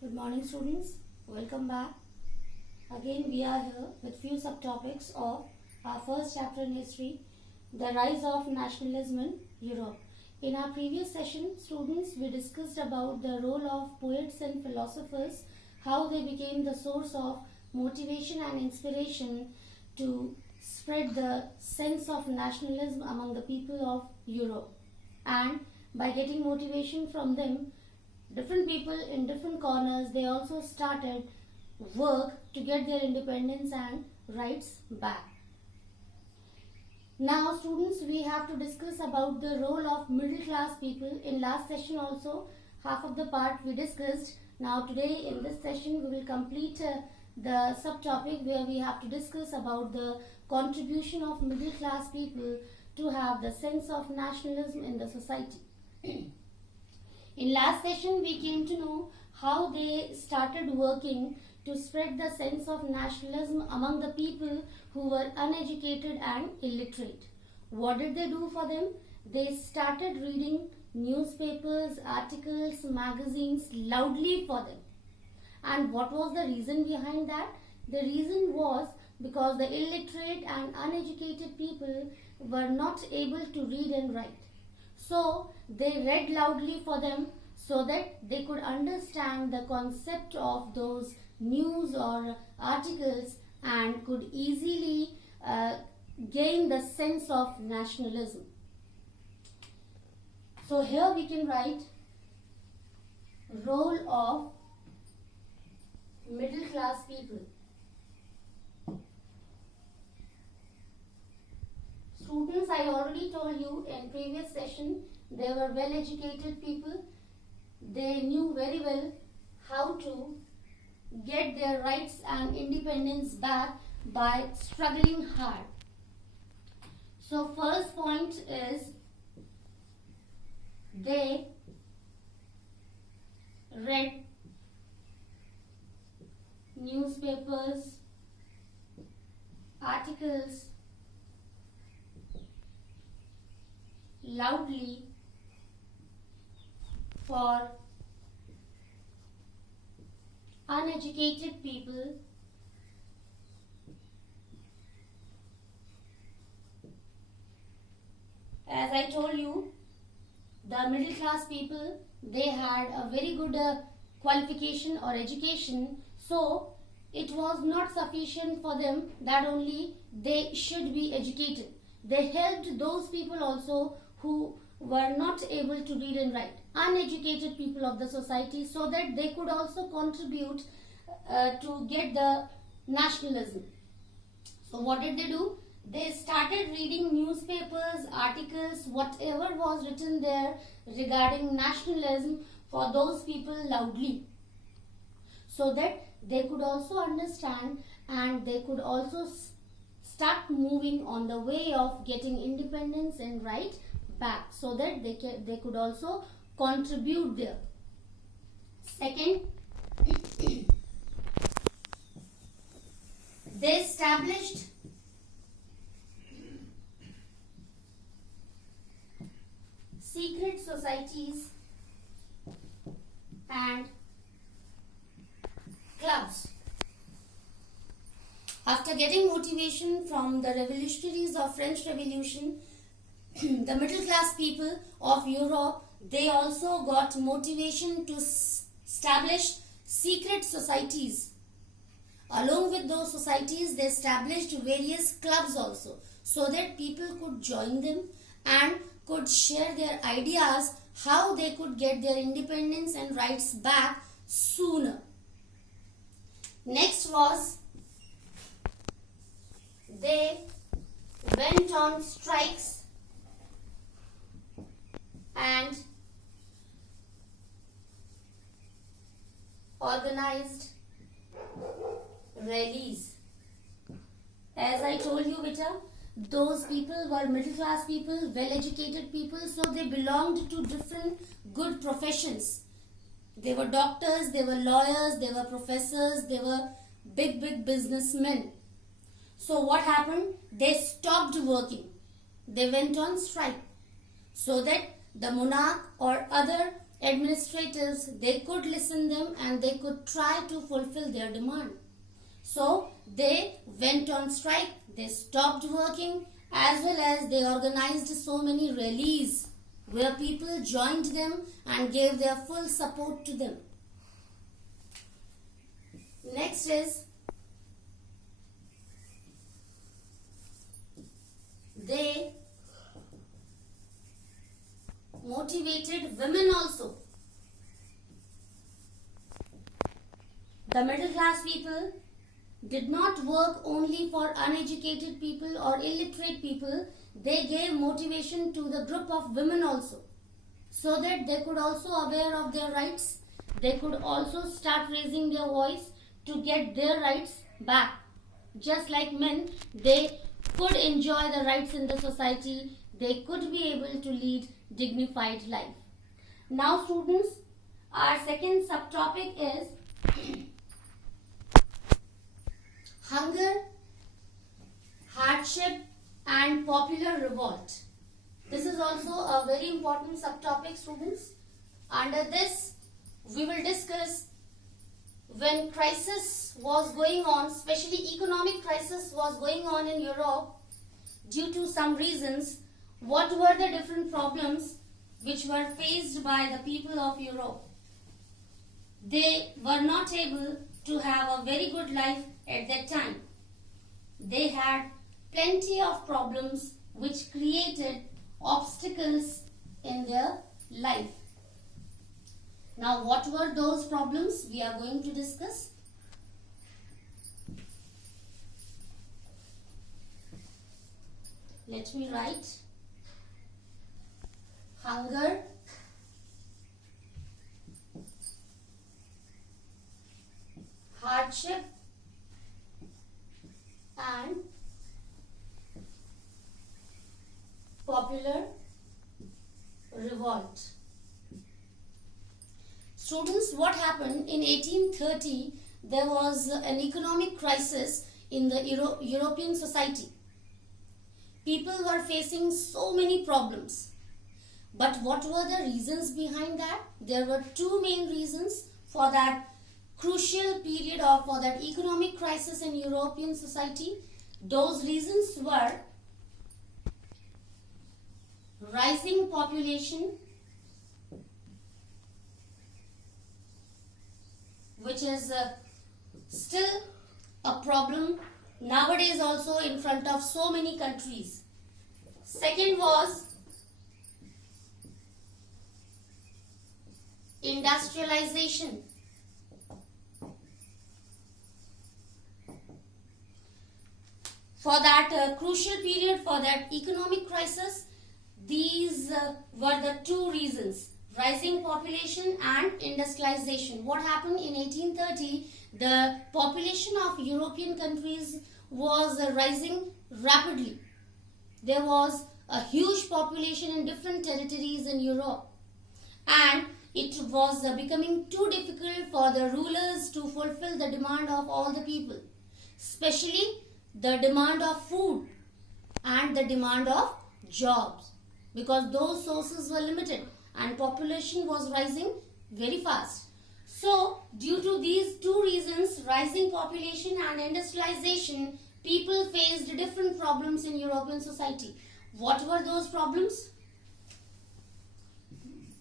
Good morning, students. Welcome back. Again, we are here with few subtopics of our first chapter in history, the rise of nationalism in Europe. In our previous session, students, we discussed about the role of poets and philosophers, how they became the source of motivation and inspiration to spread the sense of nationalism among the people of Europe. And by getting motivation from them, different people in different corners, they also started work to get their independence and rights back. Now students, we have to discuss about the role of middle class people. In last session also half of the part we discussed. Now today in this session we will complete the subtopic where we have to discuss about the contribution of middle class people to have the sense of nationalism in the society. In last session, we came to know how they started working to spread the sense of nationalism among the people who were uneducated and illiterate. What did they do for them? They started reading newspapers, articles, magazines loudly for them. And what was the reason behind that? The reason was because the illiterate and uneducated people were not able to read and write. So they read loudly for them so that they could understand the concept of those news or articles and could easily gain the sense of nationalism. So here we can write role of middle class people. Students, I already told you in previous session, they were well educated people. They knew very well how to get their rights and independence back by struggling hard. So first point is they read newspapers, articles loudly for uneducated people as I told you, the middle class people, they had a very good qualification or education, so it was not sufficient for them that only they should be educated. They helped those people also who were not able to read and write, uneducated people of the society, so that they could also contribute to get the nationalism. So what did they do? They started reading newspapers, articles, whatever was written there regarding nationalism for those people loudly, so that they could also understand and they could also start moving on the way of getting independence and right back, so that they could also contribute there. Second, they established secret societies and clubs. After getting motivation from the revolutionaries of French Revolution, the middle class people of Europe, they also got motivation to establish secret societies. Along with those societies, they established various clubs also, so that people could join them and could share their ideas how they could get their independence and rights back sooner. Next was they went on strikes and organized rallies. As I told you, beta, those people were middle class people, well educated people, so they belonged to different good professions. They were doctors, they were lawyers, they were professors, they were big businessmen. So what happened? They stopped working. They went on strike so that the monarch or other administrators, they could listen them and they could try to fulfill their demand. So they went on strike, they stopped working, as well as they organized so many rallies where people joined them and gave their full support to them. Next is they motivated women also. The middle class people did not work only for uneducated people or illiterate people. They gave motivation to the group of women also, so that they could also aware of their rights. They could also start raising their voice to get their rights back. Just like men, they could enjoy the rights in the society. They could be able to lead dignified life. Now students, our second subtopic is hunger, hardship and popular revolt. This is also a very important subtopic, students. Under this, we will discuss when crisis was going on, especially economic crisis was going on in Europe due to some reasons. What were the different problems which were faced by the people of Europe? They were not able to have a very good life at that time. They had plenty of problems which created obstacles in their life. Now, what were those problems we are going to discuss? Let me write. Hunger, hardship and popular revolt. Students, what happened in 1830? There was an economic crisis in the European society. People were facing so many problems. But what were the reasons behind that? There were two main reasons for that crucial period or for that economic crisis in European society. Those reasons were rising population, which is still a problem nowadays also in front of so many countries. Second was industrialization. For that crucial period, for that economic crisis, these were the two reasons: rising population and industrialization. What happened in 1830? The population of European countries was rising rapidly. There was a huge population in different territories in Europe, and it was becoming too difficult for the rulers to fulfill the demand of all the people, especially the demand of food and the demand of jobs, because those sources were limited and population was rising very fast. So, due to these two reasons, rising population and industrialization, people faced different problems in European society. What were those problems?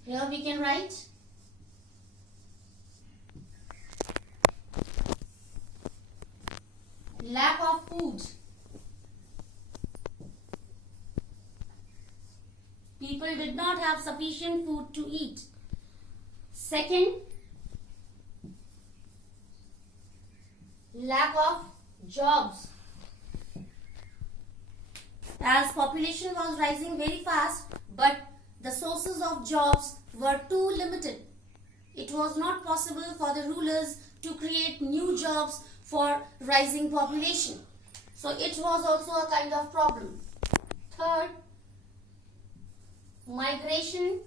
Here we can write lack of food. People did not have sufficient food to eat. Second, lack of jobs. As population was rising very fast, but the sources of jobs were too limited. It was not possible for the rulers to create new jobs for rising population. So it was also a kind of problem. Third, migration.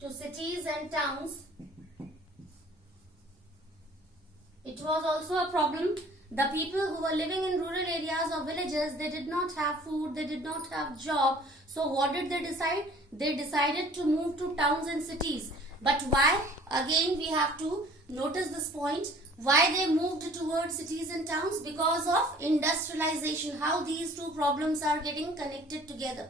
To cities and towns. It was also a problem The people who were living in rural areas or villages, they did not have food, they did not have job. So what did they decide? They decided to move to towns and cities. But why? Again, we have to notice this point. Why they moved towards cities and towns? Because of industrialization. How these two problems are getting connected together.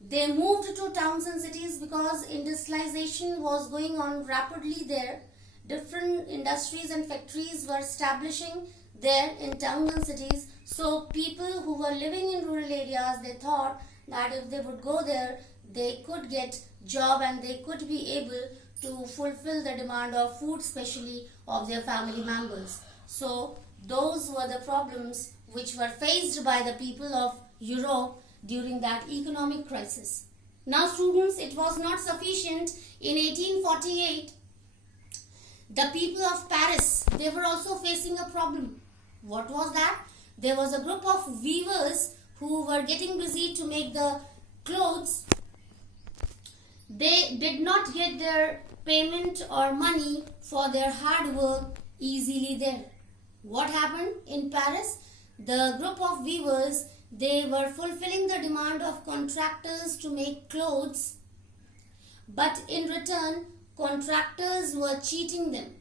They moved to towns and cities because industrialization was going on rapidly there. Different industries and factories were establishing there in towns and cities. So people who were living in rural areas, they thought that if they would go there, they could get job and they could be able to fulfill the demand of food, especially of their family members. So those were the problems which were faced by the people of Europe during that economic crisis. Now students, it was not sufficient. In 1848, the people of Paris, they were also facing a problem. What was that? There was a group of weavers who were getting busy to make the clothes. They did not get their payment or money for their hard work easily there. What happened in Paris? The group of weavers, they were fulfilling the demand of contractors to make clothes, but in return, contractors were cheating them.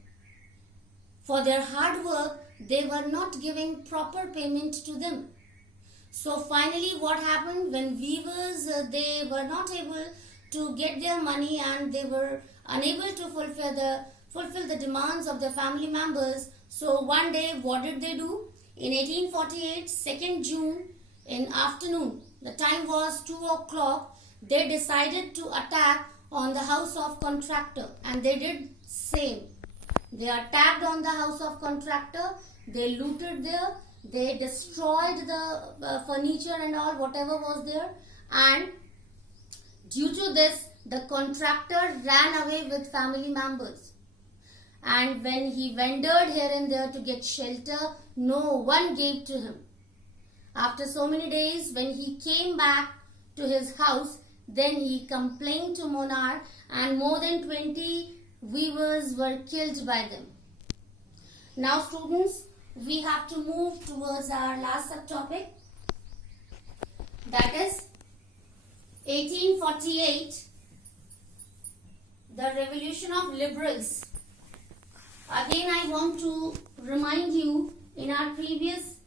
For their hard work, they were not giving proper payment to them. So finally, what happened when weavers, they were not able to get their money and they were unable to fulfill the demands of their family members. So one day, what did they do? In 1848, 2nd June, in afternoon, the time was 2 o'clock, they decided to attack on the house of contractor, and they did same. They attacked on the house of contractor, they looted there, they destroyed the furniture and all whatever was there, and due to this the contractor ran away with family members. And when he wandered here and there to get shelter, no one gave to him. After so many days, when he came back to his house, then he complained to monarch and more than 20 weavers were killed by them. Now students, we have to move towards our last subtopic, that is 1848, the revolution of liberals. Again, I want to remind you, in our previous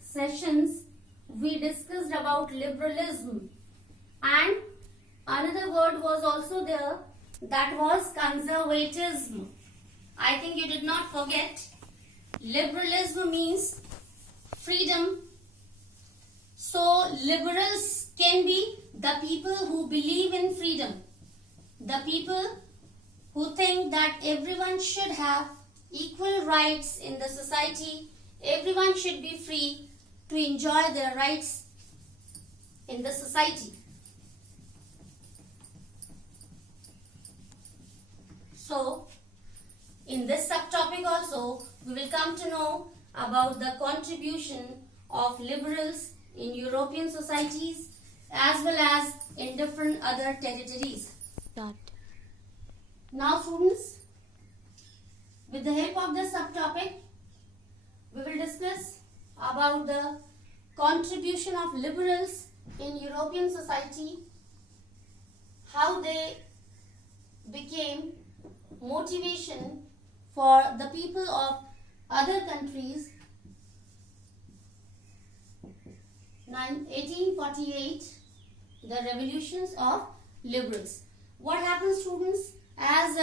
sessions, we discussed about liberalism, and another word was also there, that was conservatism. I think you did not forget. Liberalism means freedom. So liberals can be the people who believe in freedom, the people who think that everyone should have equal rights in the society, everyone should be free to enjoy their rights in the society. So, in this subtopic also, we will come to know about the contribution of liberals in European societies as well as in different other territories. Now students, with the help of this subtopic, we will discuss about the contribution of liberals in European society, how they became motivation for the people of other countries. 1848, the revolutions of liberals. What happened, students? As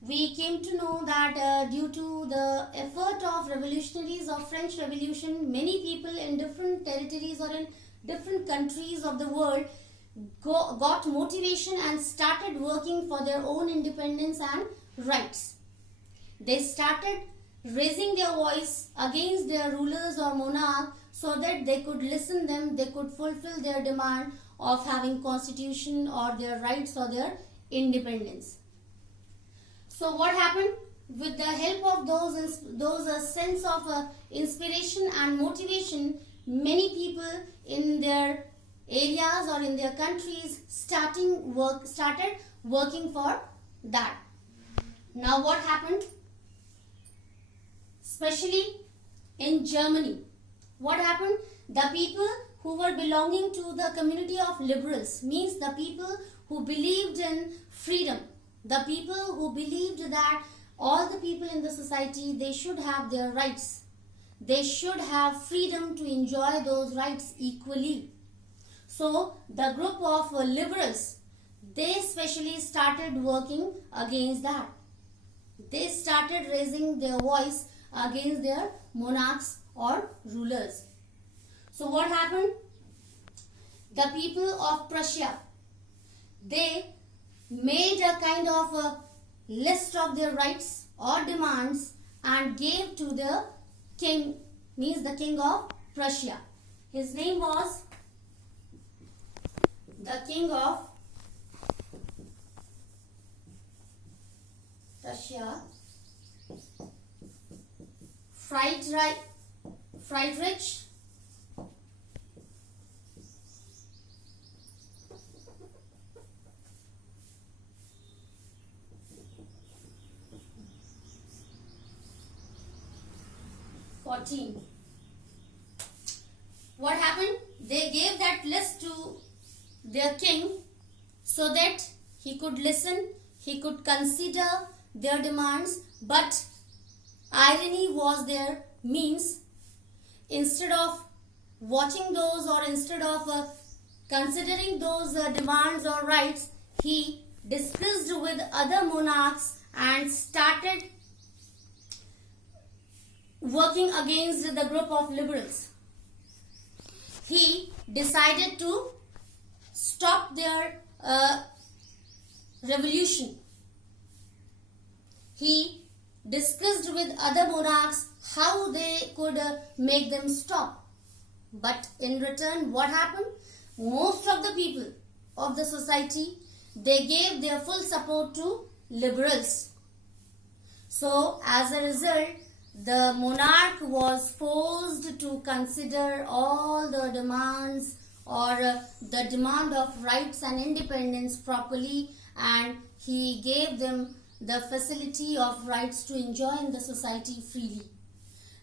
we came to know that due to the effort of revolutionaries of French Revolution, many people in different territories or in different countries of the world got motivation and started working for their own independence and rights. They started raising their voice against their rulers or monarch so that they could listen them, they could fulfill their demand of having constitution or their rights or their independence. So what happened? With the help of those sense of inspiration and motivation, many people in their areas or in their countries started working for that. Now what happened? Especially in Germany. What happened? The people who were belonging to the community of liberals, means the people who believed in freedom, the people who believed that all the people in the society, they should have their rights. They should have freedom to enjoy those rights equally. So the group of liberals, they specially started working against that. They started raising their voice against their monarchs or rulers. So what happened? The people of Prussia, they made a kind of a list of their rights or demands and gave to the king, means the king of Prussia. His name was the king of Prussia, Friedrich 14. What happened? They gave that list to their king so that he could listen, he could consider their demands, but irony was there, means instead of watching those or instead of considering those demands or rights, he discussed with other monarchs and started working against the group of liberals. He decided to stop their revolution. He discussed with other monarchs how they could make them stop. But in return, what happened? Most of the people of the society, they gave their full support to liberals. So as a result, the monarch was forced to consider all the demands or the demand of rights and independence properly, and he gave them the facility of rights to enjoy in the society freely.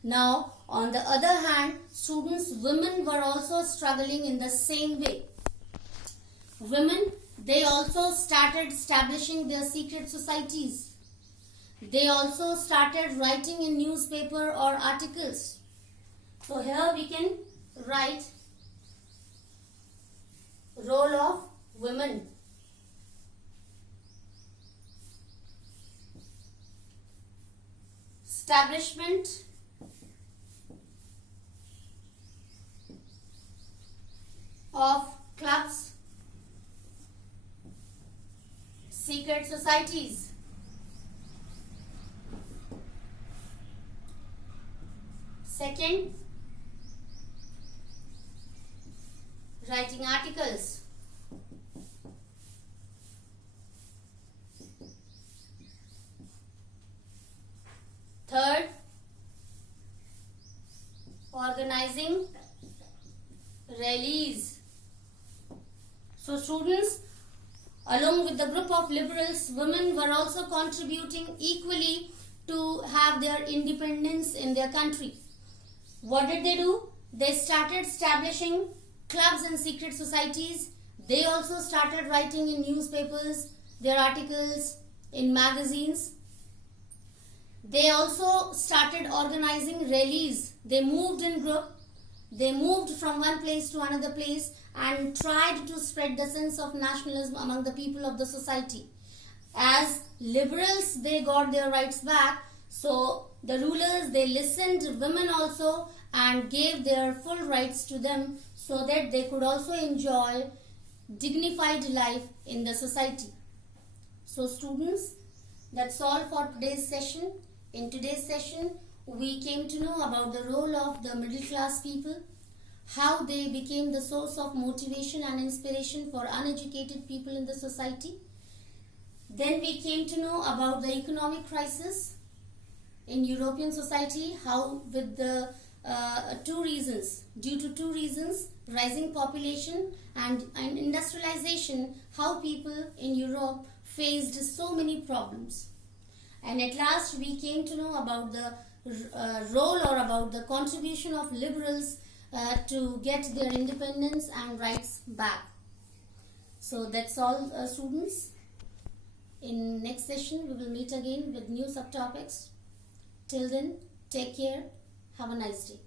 Now, on the other hand, students, women were also struggling in the same way. Women, they also started establishing their secret societies. They also started writing in newspaper or articles. So here we can write role of women. Establishment of clubs, secret societies. Second, writing articles. Third, organizing rallies. So students, along with the group of liberals, women were also contributing equally to have their independence in their country. What did they do? They started establishing clubs and secret societies. They also started writing in newspapers, their articles, in magazines. They also started organizing rallies. They moved in group. They moved from one place to another place and tried to spread the sense of nationalism among the people of the society. As liberals, they got their rights back. So the rulers, they listened to women also and gave their full rights to them so that they could also enjoy dignified life in the society. So students, that's all for today's session. In today's session, we came to know about the role of the middle class people, how they became the source of motivation and inspiration for uneducated people in the society. Then we came to know about the economic crisis in European society, how with the due to two reasons, rising population and industrialization, how people in Europe faced so many problems. And at last we came to know about the role or about the contribution of liberals to get their independence and rights back. So that's all, students. In next session we will meet again with new subtopics. Till then, take care. Have a nice day.